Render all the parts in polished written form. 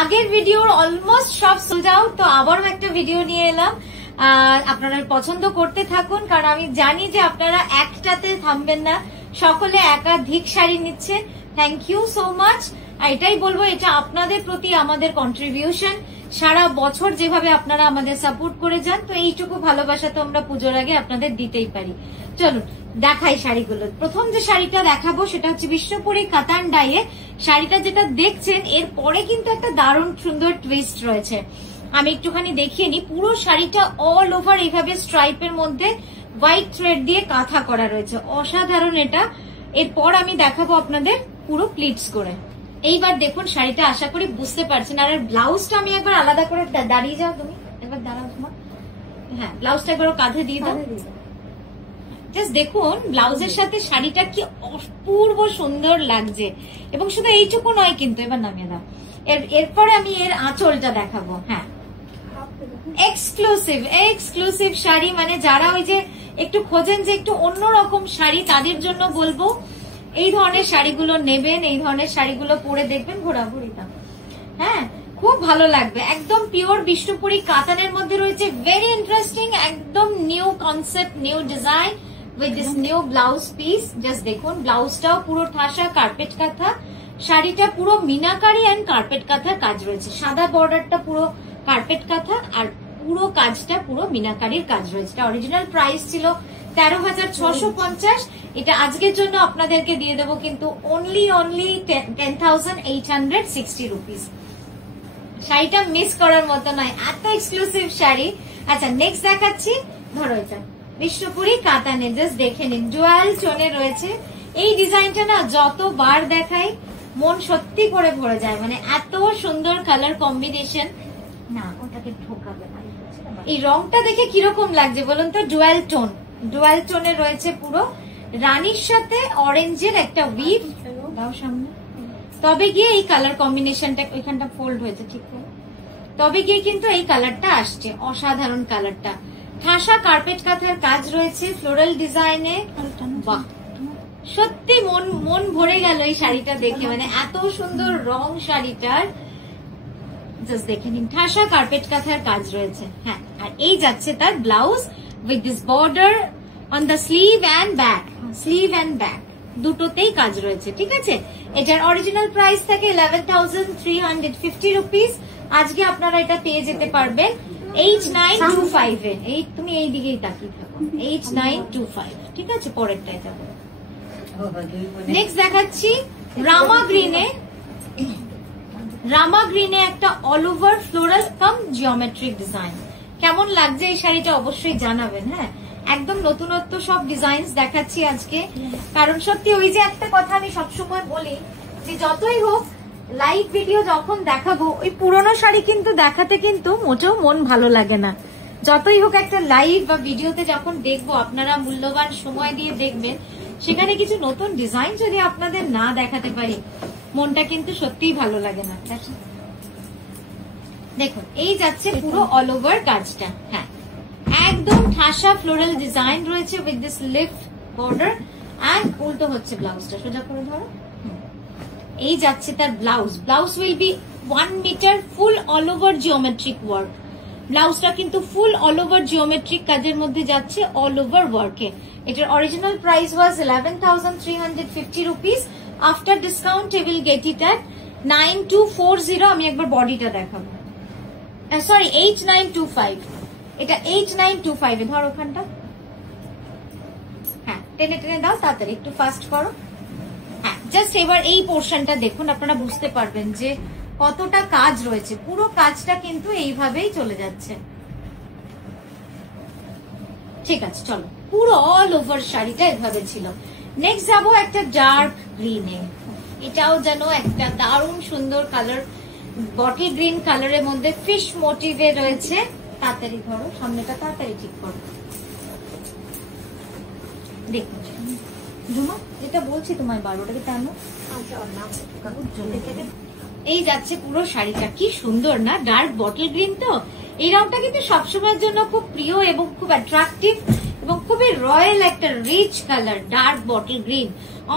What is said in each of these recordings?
আগের ভিডিওর অলমোস্ট সব সোল্ড আউট, তো আবারও একটা ভিডিও নিয়ে এলাম। আপনারা পছন্দ করতে থাকুন, কারণ আমি জানি যে আপনারা একটাতে থামবেন না, সকলে একাধিক শাড়ি নিচ্ছেন। Thank you so much. এটাই বলবো, এটা আপনাদের প্রতি আমাদের কন্ট্রিবিউশন। সারা বছর যেভাবে আপনারা আমাদের সাপোর্ট করে যান, তো এইটুকু ভালোবাসা তো আমরা পুজোর আগে আপনাদের দিতেই পারি। চলুন দেখাই শাড়িগুলো। প্রথম যে শাড়িটা দেখাবো সেটা হচ্ছে বিষ্ণুপুরি কাতান ডাইয়ে। শাড়িটা যেটা দেখছেন এর পরে কিন্তু একটা দারুণ সুন্দর টুইস্ট রয়েছে। আমি একটুখানি দেখিয়ে নি। পুরো শাড়িটা অল ওভার এইভাবে স্ট্রাইপের মধ্যে হোয়াইট থ্রেড দিয়ে কাঁথা করা রয়েছে, অসাধারণ এটা। এরপর আমি দেখাবো আপনাদের পুরো প্লিটস করে। এইবার দেখুন শাড়িটা, আশা করি বুঝতে পারছেন। আর ব্লাউজটা আমি একবার আলাদা করে, দাঁড়িয়ে যাও তুমি, একবার দাঁড়াও তোমার। হ্যাঁ, ব্লাউজটা একবার কাঁধে দিয়ে দাও। জাস্ট দেখুন ব্লাউজের সাথে শাড়িটা কি অপূর্ব সুন্দর লাগছে। এবং শুধু এইটুকু নয় কিন্তু, এবার নামিয়ে দাও। এরপরে আমি এর আঁচলটা দেখাবো। হ্যাঁ, এক্সক্লুসিভ শাড়ি, মানে যারা ওই যে একটু খোঁজেন যে একটু অন্যরকম শাড়ি, তাদের জন্য বলবো এই ধরনের শাড়িগুলো নেবেন। এই ধরনের শাড়িগুলো পরে দেখবেন, ঘোরাঘুরিটা হ্যাঁ খুব ভালো লাগবে। একদম পিওর বিষ্ণুপুরি কাতানের মধ্যে রয়েছে। ভেরি ইন্টারেস্টিং, একদম new concept, new design with this new blouse piece. Just দেখুন ব্লাউজটাও পুরো ঠাসা কার্পেট কাঁথা, শাড়িটা পুরো মিনাকারি অ্যান্ড কার্পেট কাঁথার কাজ রয়েছে। সাদা বর্ডারটা পুরো কার্পেট কাঁথা আর পুরো কাজটা পুরো মিনাকারির কাজ রয়েছে। এটা অরিজিনাল প্রাইস ছিল 13,650। এটা আজকের জন্য আপনাদেরকে দিয়ে দেবো কিন্তু অনলি 10,860 রুপিস। শাড়িটা মিস করার মতো নয়, এত এক্সক্লুসিভ শাড়ি। আচ্ছা নেক্সট দেখাচ্ছি, ধরো এটা বিষ্ণুপুরি কাতানে। জাস্ট দেখে নিন, ডুয়াল টোনে রয়েছে। এই ডিজাইনটা না যতবার দেখাই মন সত্যি করে ভরে যায়, মানে এত সুন্দর কালার কম্বিনেশন। না ওটাকে ঢোকাবে না, এই রংটা দেখে কিরকম লাগছে বলুন তো। ডুয়াল টোনে রয়েছে পুরো, রানীর সাথে অরেঞ্জের একটা উইভ দাও সামনে। তবে গিয়ে এই কালার কম্বিনেশনটা, ওইখানটা ফোল্ড হয়েছে ঠিক করে, তবে গিয়ে কিন্তু এই কালারটা আসছে। অসাধারণ কালারটা, ঠাসা কার্পেট কাঁথার কাজ রয়েছে ফ্লোরাল ডিজাইনে। বাহ, সত্যি মন ভরে গেল এই শাড়িটা দেখে, মানে এত সুন্দর রং শাড়িটার। জাস্ট দেখে নিন, ঠাসা কার্পেট কাঁথার কাজ রয়েছে। হ্যাঁ, আর এই যাচ্ছে তার blouse with this border on the sleeve and back, দুটোতেই কাজ রয়েছে। ঠিক আছে, এটার অরিজিনাল প্রাইস থাকে 11,350 রুপিস। আজকে আপনারা এটা পেয়ে যেতে পারবেন 8925 এ। এই তুমি এই দিকেই তাকিয়ে থাকো, 8925। ঠিক আছে, পরেরটাই যাবো। নেক্সট দেখাচ্ছি রামা গ্রিনে একটা অল ওভার ফ্লোরাল কাম জিওমেট্রিক ডিজাইন। কেমন লাগছে এই শাড়িটা অবশ্যই জানাবেন। হ্যাঁ, একদম নতুনত্ব সব ডিজাইন দেখাচ্ছি আজকে, কারণ সত্যি ওই যে একটা কথা আমি সবসময় বলি যে যতই হোক লাইভ ভিডিও যখন দেখাবো, ওই পুরনো শাড়ি কিন্তু দেখাতে কিন্তু মোটেও মন ভালো লাগে না। যতই হোক একটা লাইভ বা ভিডিওতে যখন দেখবো, আপনারা মূল্যবান সময় দিয়ে দেখবেন, সেখানে কিছু নতুন ডিজাইন যদি আপনাদের না দেখাতে পারি, মনটা কিন্তু সত্যিই ভালো লাগে না। দেখুন এই যাচ্ছে পুরো অল ওভার কাজটা। হ্যাঁ, একদম ঠাসা ফ্লোরাল ডিজাইন রয়েছে with this lift border and উল্টো হচ্ছে ব্লাউজটা। সোজা করে ধরো, এই যাচ্ছে তার blouse will be 1 metre full all over geometric work. ব্লাউজটা কিন্তু ফুল অল ওভার জিওমেট্রিক কাজের মধ্যে যাচ্ছে, অল ওভার ওয়ার্কে। এটার original price was 11,350 rupees. After discount you will get it at 9240। আমি একবার বডিটা দেখাবো, সরি 8925। এটা 8925 এ। ধর ওখানটা, হ্যাঁ টেনে টেনে দাও, তাড়াতাড়ি একটু ফাস্ট করো। হ্যাঁ, জাস্ট এবার এই পোর্শনটা দেখুন, আপনারা বুঝতে পারবেন যে কতটা কাজ রয়েছে। পুরো কাজটা কিন্তু এইভাবেই চলে যাচ্ছে। ঠিক আছে, চলো পুরো অল ওভার শাড়িটা এভাবে ছিল। নেক্সট যাবো একটা ডার্ক গ্রিনে। এটাও যেন একটা দারুণ সুন্দর কালার, বটল গ্রিন কালারের মধ্যে ফিশ মোটিভে রয়েছে। তাড়াতাড়ি ধরো, সামনেটা তাড়াতাড়ি ঠিক করো। দেখুন যেটা বলছি তোমায়, বারোটাকে টানো। এই যাচ্ছে পুরো শাড়িটা, কি সুন্দর না, ডার্ক বটল গ্রিন। তো এই রংটা কিন্তু সবসময়ের জন্য খুব প্রিয় এবং খুব অ্যাট্রাকটিভ এবং খুবই রয়্যাল একটা rich colour, dark bottle green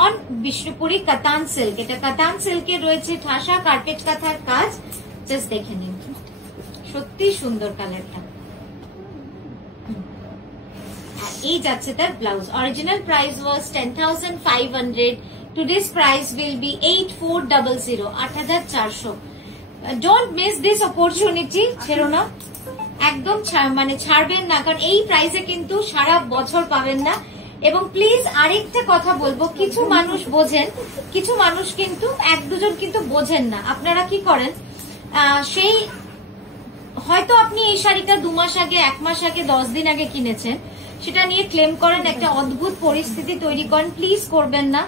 on Bishnupuri katan silk. এটা কাতান সিল্কে রয়েছে ঠাসা কার্পেট কাঁথার কাজ। জাস্ট দেখে নিন, সত্যি সুন্দর কালারটা। এই যাচ্ছে তার blouse. Original price was 10,500, today's price will be 8,400, 8,400। Don't miss this opportunity, ছেড়ো না একদম, মানে ছাড়বেন না, কারণ এই প্রাইসে কিন্তু সারা বছর পাবেন না। এবং প্লিজ আরেকটা কথা বলবো, কিছু মানুষ বোঝেন, কিছু মানুষ কিন্তু এক দুজন কিন্তু বোঝেন না। আপনারা কি করেন, সেই হয়তো আপনি এই শাড়িটা 2 মাস আগে, 1 মাস আগে, 10 দিন আগে কিনেছেন, সেটা নিয়ে ক্লেম করেন, একটা অদ্ভুত পরিস্থিতি তৈরি করেন। প্লিজ করবেন না।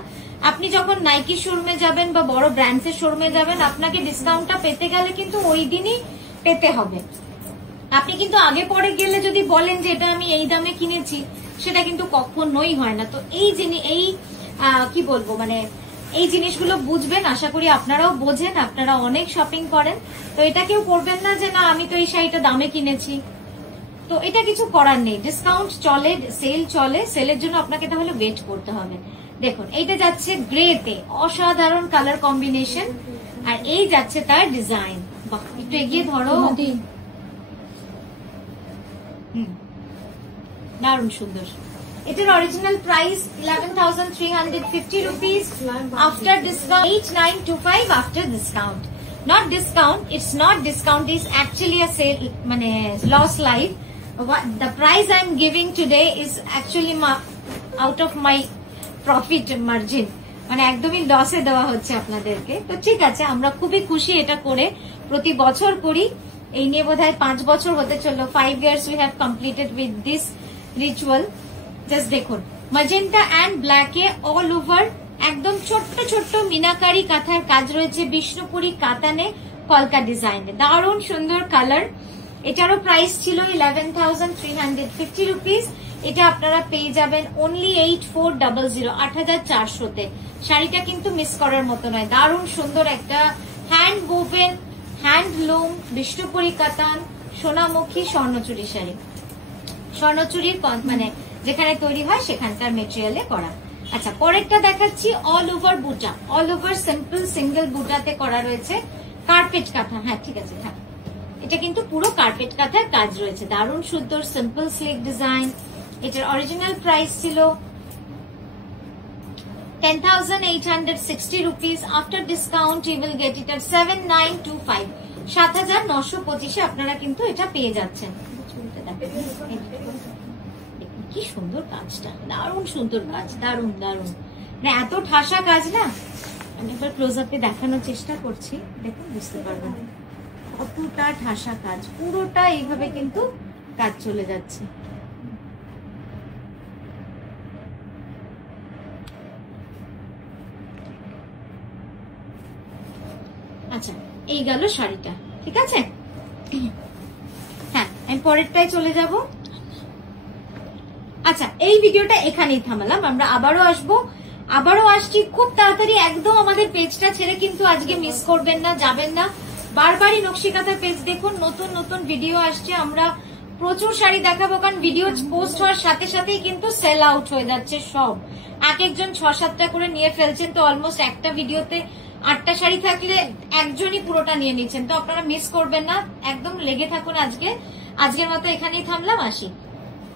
আপনি যখন নাইকি শোরুমে যাবেন বা বড় ব্র্যান্ডসের শোরুমে যাবেন, আপনাকে ডিসকাউন্টটা পেতে গেলে কিন্তু ওই দিনই পেতে হবে। আপনি কিন্তু আগে পরে গেলে যদি বলেন যে এটা আমি এই দামে কিনেছি, সেটা কিন্তু কখনোই হয় না। তো এই কি বলবো, মানে এই জিনিসগুলো বুঝবেন। আশা করি আপনারাও বোঝেন, আপনারা অনেক শপিং করেন। তো এটা কেউ করবেন না যে না আমি তো এই শাড়িটা দামে কিনেছি। তো এটা কিছু করার নেই, ডিসকাউন্ট চলে, সেল চলে, সেলের জন্য আপনাকে তাহলে ওয়েট করতে হবে। দেখুন এইটা যাচ্ছে গ্রেতে, অসাধারণ কালার কম্বিনেশন, আর এই যাচ্ছে তার ডিজাইন। বাহ, একটু এগিয়ে ধরো, দারুণ সুন্দর। এটার original price 11,350 rupees, after discount 8,925 after discount. Not discount, it's not discount, is actually a sale, মানে loss life. The price I'm giving today is actually out of my profit margin, মানে একদমই লসে দেওয়া হচ্ছে আপনাদেরকে। তো ঠিক আছে, আমরা খুবই খুশি এটা করে, প্রতি বছর করি। এই নিয়ে বোধহয় 5 বছর হতে চললো, 5 years we have completed with this ritual. Just দেখুন, ম্যাজেন্টা অ্যান্ড ব্ল্যাকে অল ওভার একদম ছোট্ট ছোট্ট মিনাকারি কাঁথার কাজ রয়েছে, বিষ্ণুপুরি কাতানে কলকা ডিজাইনে, দারুণ সুন্দর কালার। এটারও প্রাইস ছিল 11,350 রুপিস, এটা আপনারা পেয়ে যাবেন অনলি 8,400, 8,400-তে। শাড়িটা কিন্তু মিস করার মতো নয়, দারুণ সুন্দর একটা হ্যান্ড ওভেন, হ্যান্ডলুম, বিষ্ণুপুরি কাতান, সোনামুখী স্বর্ণচুরি শাড়ি। স্বর্ণচুরির মানে যেখানে তৈরি হয় সেখানকার মেটেরিয়ালে করা। আচ্ছা, পরেরটা দেখাচ্ছি অল ওভার বুটা, অল ওভার সিম্পল সিঙ্গেল বুটাতে করা রয়েছে, কার্পেট কাঁথা। হ্যাঁ ঠিক আছে, থাক। এটা কিন্তু পুরো কার্পেট কাঁথার কাজ রয়েছে, দারুণ সুন্দর সিম্পল স্লিক ডিজাইন। এটার অরিজিনাল প্রাইস ছিল 10,860 rupees, after discount you will get it at 7,925, 7,925 আপনারা কিন্তু এটা পেয়ে যাচ্ছেন। কি সুন্দর কাজটা, দারুণ সুন্দর কাজ, দারুণ দারুণ, মানে এত ঠাসা কাজ না। আমি এবার ক্লোজ আপে দেখানোর চেষ্টা করছি, দেখুন বুঝতে পারবেন কতটা ঠাসা কাজ, পুরোটা এইভাবে কিন্তু কাজ চলে যাচ্ছে। আচ্ছা, এই গেল শাড়িটা, ঠিক আছে। হ্যাঁ, আমি পরেরটায় চলে যাব। আচ্ছা, এই ভিডিওটা এখানেই থামালাম, আমরা আবারও আসছি খুব তাড়াতাড়ি। একদম আমাদের পেজটা ছেড়ে কিন্তু আজকে মিস করবেন না, যাবেন না। বারবারই নকশিকাঁথার পেজ দেখুন, নতুন নতুন ভিডিও আসছে, আমরা প্রচুর শাড়ি দেখাবো, কারণ ভিডিও পোস্ট হওয়ার সাথে সাথেই কিন্তু সেল আউট হয়ে যাচ্ছে সব। এক একজন 6-7টা করে নিয়ে ফেলছেন, তো অলমোস্ট একটা ভিডিওতে 8টা শাড়ি থাকলে একজনই পুরোটা নিয়ে নিচ্ছেন। তো আপনারা মিস করবেন না, একদম লেগে থাকুন। আজকের মতো এখানেই থামলাম, আসি।